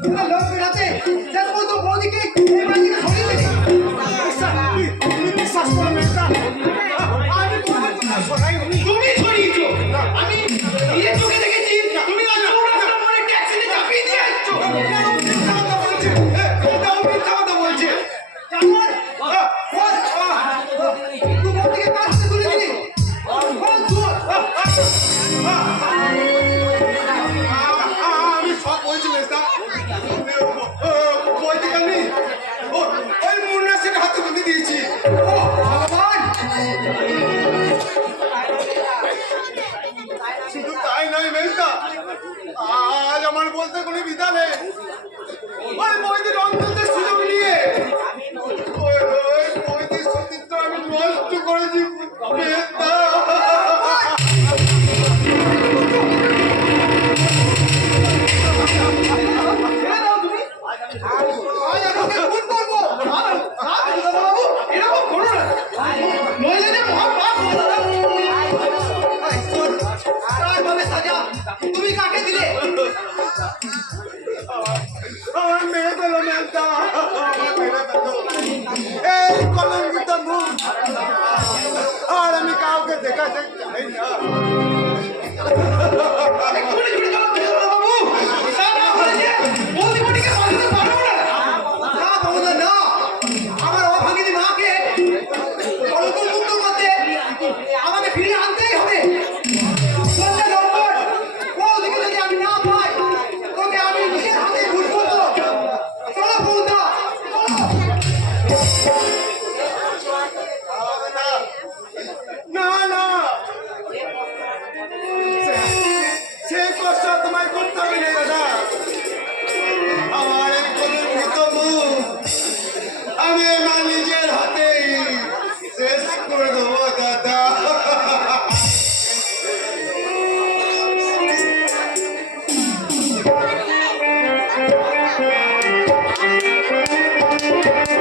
তোমরা লোক বেড়াতে দেখো তো বৌদিকে এবার দিকে সরিয়ে তুমি বিশ্বাস করো মেয়েটা আমি তোমাকে বিশ্বাস করাই তুমি ছড়িয়েছো আমি নিজের চোখে দেখেছি তুমি ট্যাক্সিতে চাপিয়ে দিয়ে আসছো বলছে তোমার ওই মেজদা, আজ আমার বলতে কোনো বিধা নেই। ওই বইদের অন্ততে সুযোগ নিয়ে। ওই বইদের সতীত্ব আমি নষ্ট করেছি, মেজদা। আজ আমাকে ফোন তুমি কাকে দিলে? আমার মেয়ে পেল মেয়েটা। এই কলঙ্কিত মুখ। আর আমি কাউকে দেখাতে না। না। ఆమె మళ్ళీ